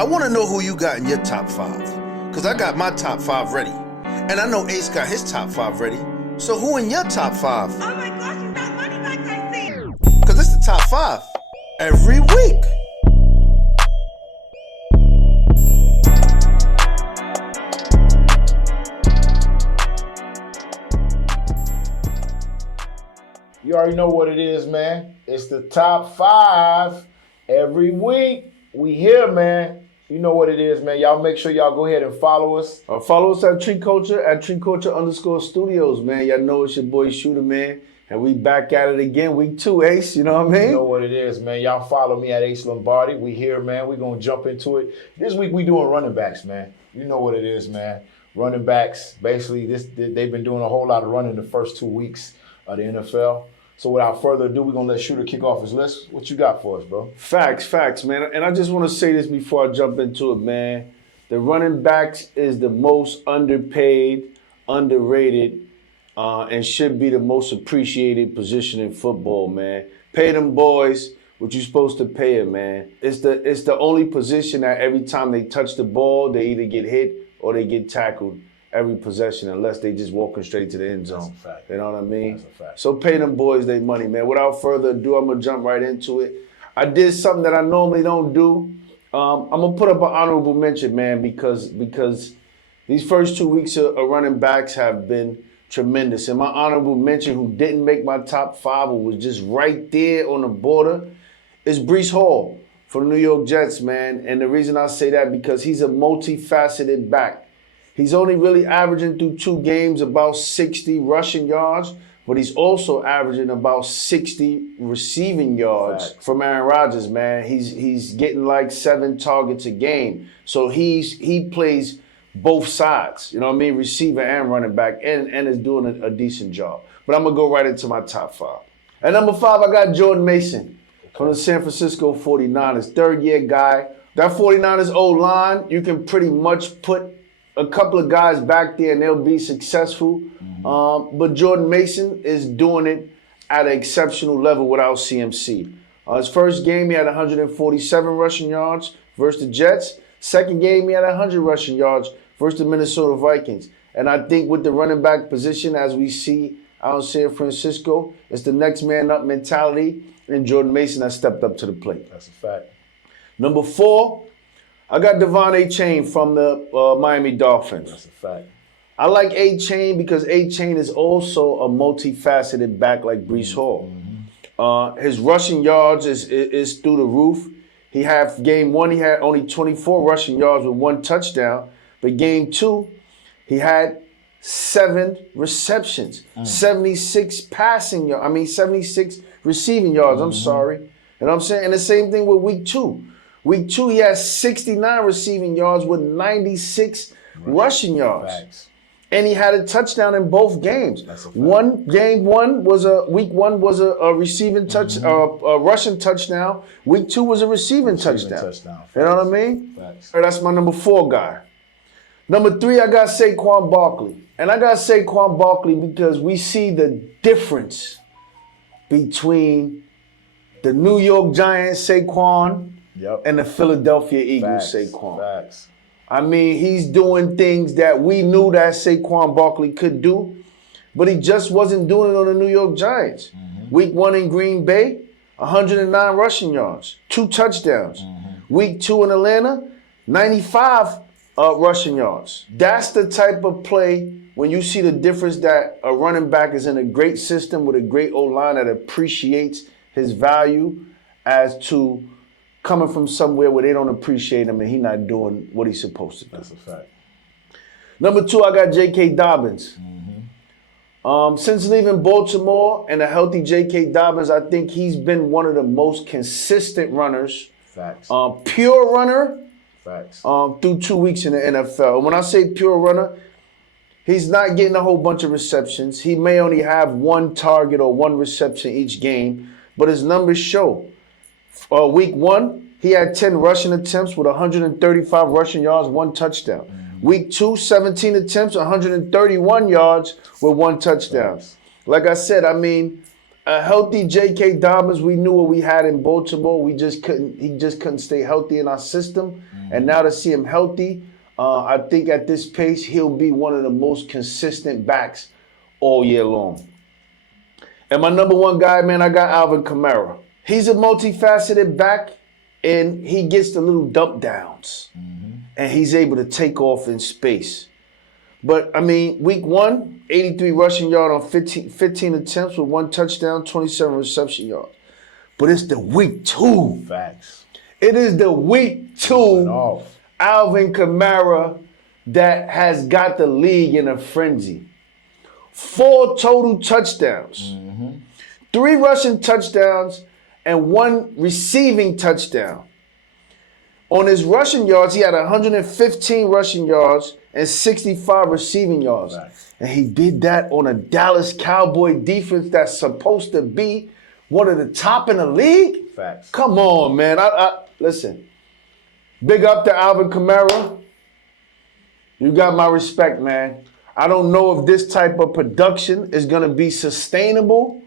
I want to know who you got in your top five. Because I got my top five ready. And I know Ace got his top five ready. So who in your top five? Oh my gosh, you got money back, I see. Because it's the top five every week. You already know what it is, man. It's the top five every week. We here, man. You know what it is, man. Y'all make sure y'all go ahead and follow us. Follow us at Tree Culture @TreeCulture_Studios, man. Y'all know it's your boy Shooter, man. And we back at it again. Week 2, Ace. You know what I mean? You know what it is, man. Y'all follow me at Ace Lombardi. We here, man. We gonna jump into it. This week we doing running backs, man. You know what it is, man. Running backs, basically, they've been doing a whole lot of running the first 2 weeks of the NFL. So without further ado, we're going to let Shooter kick off his list. What you got for us, bro? Facts, man. And I just want to say this before I jump into it, man. The running backs is the most underpaid, underrated, and should be the most appreciated position in football, man. Pay them boys what you supposed to pay them, man. It's the only position that every time they touch the ball, they either get hit or they get tackled every possession, unless they just walking straight to the end zone. That's a fact. You know what I mean? That's a fact. So pay them boys their money, man. Without further ado, I'm going to jump right into it. I did something that I normally don't do. I'm going to put up an honorable mention, man, because these first 2 weeks of running backs have been tremendous. And my honorable mention, who didn't make my top five or was just right there on the border, is Breece Hall for the New York Jets, man. And the reason I say that, because he's a multifaceted back. He's only really averaging through 2 games about 60 rushing yards, but he's also averaging about 60 receiving yards from Aaron Rodgers, man. He's getting like 7 targets a game. So he plays both sides, you know what I mean, receiver and running back, and is doing a decent job. But I'm going to go right into my top 5. At number 5, I got Jordan Mason from the San Francisco 49ers, third-year guy. That 49ers O-line, you can pretty much put a couple of guys back there and they'll be successful. But Jordan Mason is doing it at an exceptional level without CMC. His first game, he had 147 rushing yards versus the Jets. Second game, he had 100 rushing yards versus the Minnesota Vikings. And I think with the running back position, as we see out in San Francisco, it's the next man up mentality, and Jordan Mason has stepped up to the plate. That's a fact. Number 4, I got Devon Achane from the Miami Dolphins. That's a fact. I like Achane because Achane is also a multifaceted back like Breece Hall. His rushing yards is through the roof. He had game 1, he had only 24 rushing yards with 1 touchdown. But game 2, he had 7 receptions, 76 receiving yards. I'm sorry. You know what I'm saying? And the same thing with week 2. Week 2, he has 69 receiving yards with 96 rushing yards. Facts. And he had a touchdown in both games. That's a fact. Week 1 was a receiving touch, a rushing touchdown. Week 2 was a receiving touchdown. You know what I mean? Facts. That's my number 4 guy. Number 3, I got Saquon Barkley. And I got Saquon Barkley because we see the difference between the New York Giants Saquon and the Philadelphia Eagles Saquon. Facts. I mean, he's doing things that we knew that Saquon Barkley could do, but he just wasn't doing it on the New York Giants. Week 1 in Green Bay, 109 rushing yards, 2 touchdowns. Week 2 in Atlanta, 95 rushing yards. That's the type of play when you see the difference that a running back is in a great system with a great O-line that appreciates his value as to coming from somewhere where they don't appreciate him and he's not doing what he's supposed to do. That's a fact. Number 2, I got J.K. Dobbins. Since leaving Baltimore and a healthy J.K. Dobbins, I think he's been one of the most consistent runners. Facts. Pure runner. Facts. Through 2 weeks in the NFL. And when I say pure runner, he's not getting a whole bunch of receptions. He may only have 1 target or 1 reception each game, but his numbers show. Week 1, he had 10 rushing attempts with 135 rushing yards, 1 touchdown. Week 2, 17 attempts, 131 yards with 1 touchdown. Like I said, I mean, a healthy J.K. Dobbins, we knew what we had in Baltimore. He just couldn't stay healthy in our system. And now to see him healthy, I think at this pace, he'll be one of the most consistent backs all year long. And my number one guy, man, I got Alvin Kamara. He's a multifaceted back, and he gets the little dump downs. And he's able to take off in space. But, I mean, week 1, 83 rushing yard on 15 attempts with 1 touchdown, 27 reception yards. But it's the week 2. Facts. It is the week 2 Alvin Kamara that has got the league in a frenzy. 4 total touchdowns. 3 rushing touchdowns and 1 receiving touchdown. On his rushing yards, he had 115 rushing yards and 65 receiving yards. Nice. And he did that on a Dallas Cowboy defense that's supposed to be one of the top in the league. Facts. Come on, man. Listen, big up to Alvin Kamara. You got my respect, man. I don't know if this type of production is going to be sustainable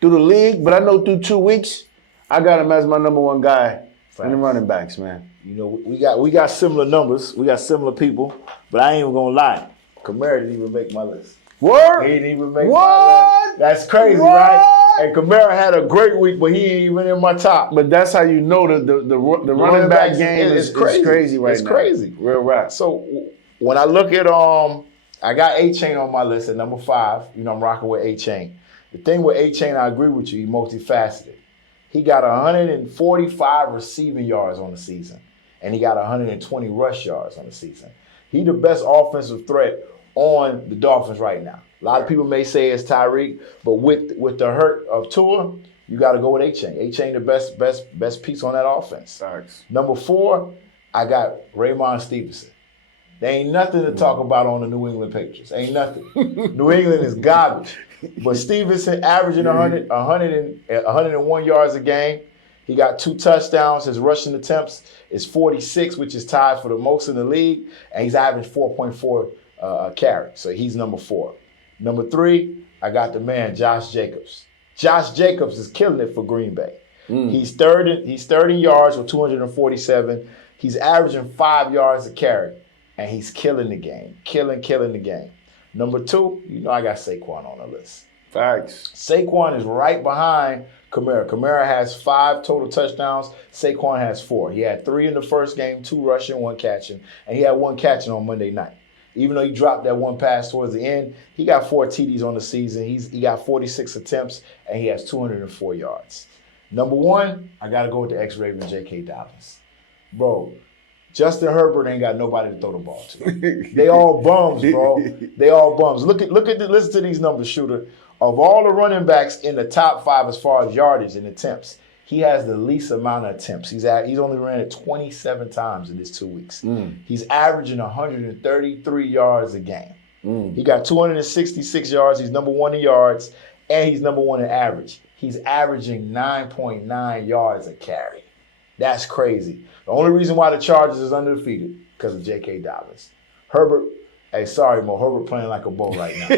through the league, but I know through 2 weeks, I got him as my number one guy in the running backs, man. You know, we got similar numbers. We got similar people, but I ain't even gonna lie. Kamara didn't even make my list. Word? He didn't even make my list. That's crazy, right? And Kamara had a great week, but he ain't even in my top. But that's how you know the running back game is crazy right now. It's crazy. Real rap. So when I look at I got A-Chain on my list at number 5. You know, I'm rocking with A-Chain. The thing with A-Chain, I agree with you, he's multifaceted. He got 145 receiving yards on the season, and he got 120 rush yards on the season. He the best offensive threat on the Dolphins right now. A lot of people may say it's Tyreek, but with the hurt of Tua, you got to go with A-Chain. A-Chain the best piece on that offense. Thanks. Number 4, I got Raymond Stevenson. There ain't nothing to talk about on the New England Patriots. Ain't nothing. New England is garbage. But Stevenson averaging 101 yards a game. He got 2 touchdowns. His rushing attempts is 46, which is tied for the most in the league. And he's averaged 4.4 carries. So he's number 4. Number 3, I got the man, Josh Jacobs. Josh Jacobs is killing it for Green Bay. He's third in yards with 247. He's averaging 5 yards a carry. And he's killing the game. Killing the game. Number 2, you know I got Saquon on the list. Facts. Saquon is right behind Kamara. Kamara has 5 total touchdowns. Saquon has 4. He had 3 in the first game, 2 rushing, 1 catching. And he had 1 catching on Monday night. Even though he dropped that 1 pass towards the end, he got 4 TDs on the season. He got 46 attempts, and he has 204 yards. Number 1, I got to go with the ex-Raven J.K. Dobbins. Bro, Justin Herbert ain't got nobody to throw the ball to. They all bums, bro. They all bums. Listen to these numbers, Shooter. Of all the running backs in the top 5 as far as yardage and attempts, he has the least amount of attempts. He's only ran it 27 times in his 2 weeks. He's averaging 133 yards a game. He got 266 yards. He's number 1 in yards, and he's number 1 in average. He's averaging 9.9 yards a carry. That's crazy. The only reason why the Chargers is undefeated because of J.K. Dobbins. Herbert, hey, sorry, Mo. Herbert playing like a bull right now.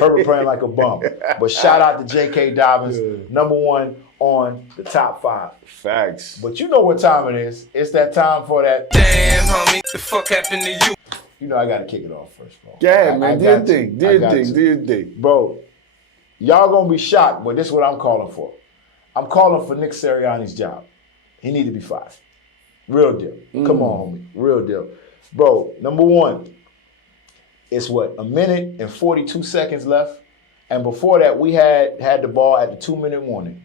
Herbert playing like a bum. But shout out to J.K. Dobbins, number 1 on the top 5. Facts. But you know what time it is. It's that time for that. Damn, homie, the fuck happened to you? You know I got to kick it off first, bro. Yeah, man. Do your thing. Do your thing. Bro, y'all going to be shocked, but this is what I'm calling for. I'm calling for Nick Sirianni's job. He need to be fired. Real deal. Come on, homie. Real deal. Bro, number 1, it's a minute and 42 seconds left. And before that, we had the ball at the 2-minute warning.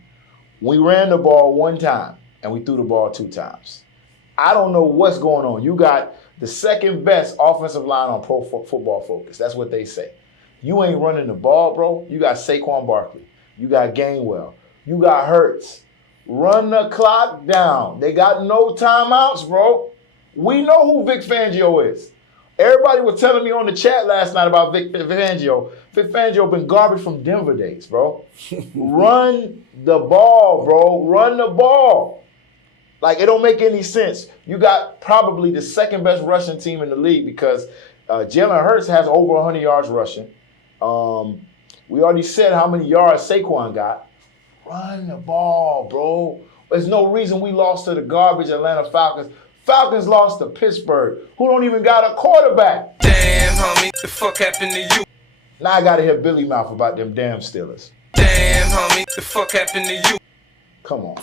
We ran the ball 1 time, and we threw the ball 2 times. I don't know what's going on. You got the second best offensive line on Pro Football Focus. That's what they say. You ain't running the ball, bro. You got Saquon Barkley. You got Gainwell. You got Hurts. Run the clock down. They got no timeouts, bro. We know who Vic Fangio is. Everybody was telling me on the chat last night about Vic Fangio. Vic Fangio been garbage from Denver days, bro. Run the ball, bro. Run the ball. Like, it don't make any sense. You got probably the second best rushing team in the league because Jalen Hurts has over 100 yards rushing. We already said how many yards Saquon got. Run the ball, bro. There's no reason we lost to the garbage Atlanta Falcons. Falcons lost to Pittsburgh, who don't even got a quarterback. Damn, homie, the fuck happened to you? Now I gotta hear Billy Mouth about them damn Steelers. Damn, homie, the fuck happened to you? Come on.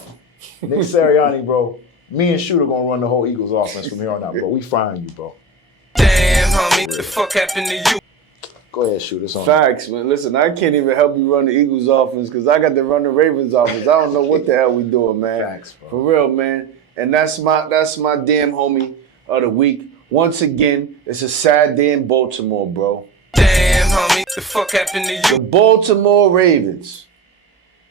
Nick Sirianni, bro. Me and Shooter gonna run the whole Eagles offense from here on out, bro. We frying you, bro. Damn, homie, the fuck happened to you? Go ahead, Shooter. It's on you. Facts, man. Listen, I can't even help you run the Eagles offense because I got to run the Ravens offense. I don't know what the hell we doing, man. Facts, bro. For real, man. And that's my damn homie of the week. Once again, it's a sad day in Baltimore, bro. Damn, homie, the fuck happened to The you? Baltimore Ravens.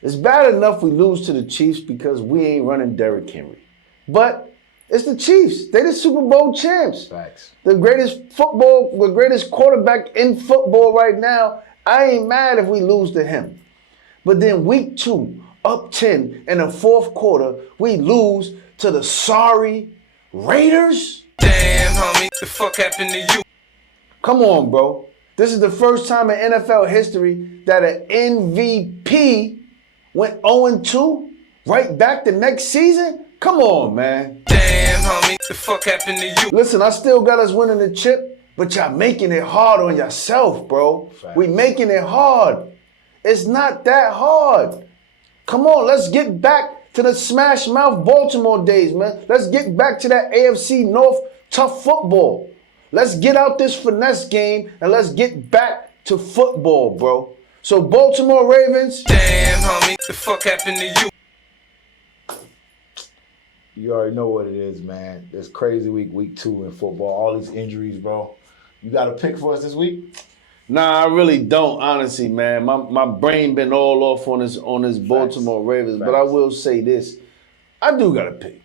It's bad enough we lose to the Chiefs because we ain't running Derrick Henry. But it's the Chiefs. They the Super Bowl champs. Facts. The greatest quarterback in football right now. I ain't mad if we lose to him. But then week 2, up 10 in the fourth quarter, we lose to the sorry Raiders? Damn, homie, the fuck happened to you? Come on, bro. This is the first time in NFL history that an MVP went 0-2 right back the next season? Come on, man. Damn, homie, the fuck happened to you? Listen, I still got us winning the chip, but y'all making it hard on yourself, bro. Facts. We making it hard. It's not that hard. Come on, let's get back to the smash mouth Baltimore days, man. Let's get back to that AFC North tough football. Let's get out this finesse game and let's get back to football, bro. So Baltimore Ravens, Damn, homie, the fuck happened to you? You already know what it is, man. This crazy week 2 in football. All these injuries, bro. You got a pick for us this week? nah, I really don't, honestly, man. My brain been all off on this Baltimore Ravens, but I Facts. will say this. I do got a pick.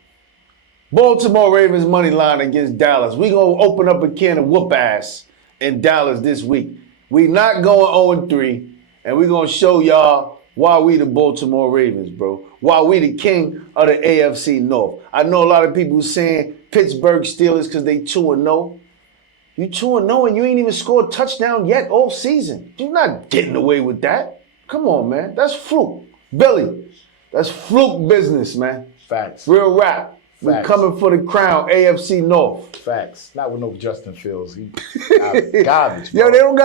Baltimore Ravens money line against Dallas. We gonna open up a can of whoop ass in Dallas this week. We not going 0-3, and we gonna show y'all why we the Baltimore Ravens, bro. Why we the king of the AFC North. I know a lot of people saying Pittsburgh Steelers because they 2-0. You 2-0 and you ain't even scored a touchdown yet all season. You're not getting away with that. Come on, man. That's fluke. Billy, that's fluke business, man. Facts. Real rap. We Facts. coming for the crown, AFC North. Facts. Not with no Justin Fields. He garbage, bro. Yo, they don't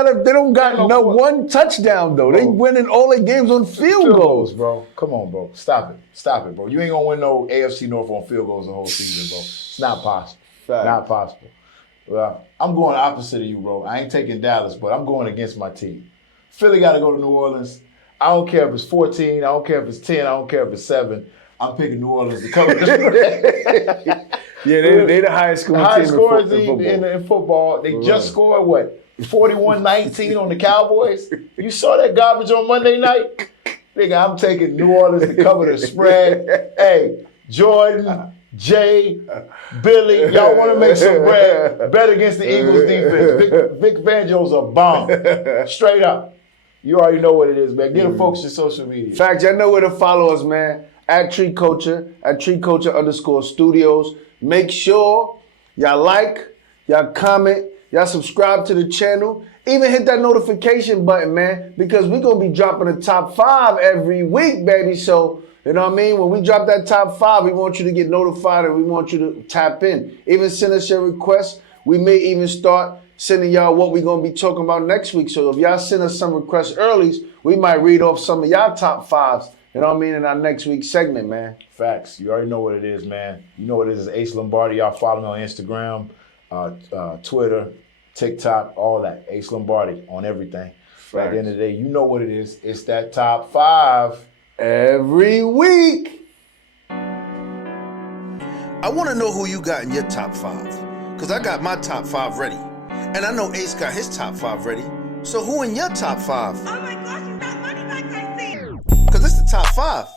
got No, no bro. one touchdown though. They Bro. winning all their games on field goals. bro. Come on, bro. Stop it, bro. You ain't gonna win no AFC North on field goals the whole season, bro. It's not possible. Facts. Not possible. Well, I'm going opposite of you, bro. I ain't taking Dallas, but I'm going against my team. Philly got to go to New Orleans. I don't care if it's 14. I don't care if it's 10. I don't care if it's 7. I'm picking New Orleans to cover the spread. Yeah, they the highest scoring High team scores in football. in football. They just scored, what, 41-19 on the Cowboys? You saw that garbage on Monday night? Nigga, I'm taking New Orleans to cover the spread. Hey, Jordan, Jay, Billy, y'all want to make some bread? Bet against the Eagles defense. Vic Fangio's a bomb. Straight up. You already know what it is, man. Get the folks your social media. Fact, y'all know where to follow us, man. At Tree Culture, at @TreeCulture_studios. Make sure y'all like, y'all comment, y'all subscribe to the channel. Even hit that notification button, man, because we're going to be dropping the top 5 every week, baby. So, you know what I mean? When we drop that top 5, we want you to get notified and we want you to tap in. Even send us your requests. We may even start sending y'all what we're going to be talking about next week. So if y'all send us some requests early, we might read off some of y'all top 5s, you know what I mean, in our next week's segment, man. Facts. You already know what it is, man. You know what it is. Ace Lombardi. Y'all follow me on Instagram, Twitter, TikTok, all that. Ace Lombardi on everything. At the end of the day, you know what it is. It's that top 5. Every week. I want to know who you got in your top 5. Because I got my top 5 ready. And I know Ace got his top 5 ready. So who in your top 5? Oh my gosh, you got money like I see. Because it's the top 5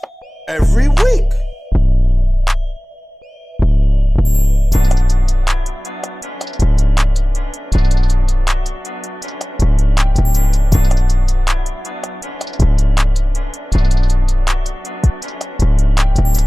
every week.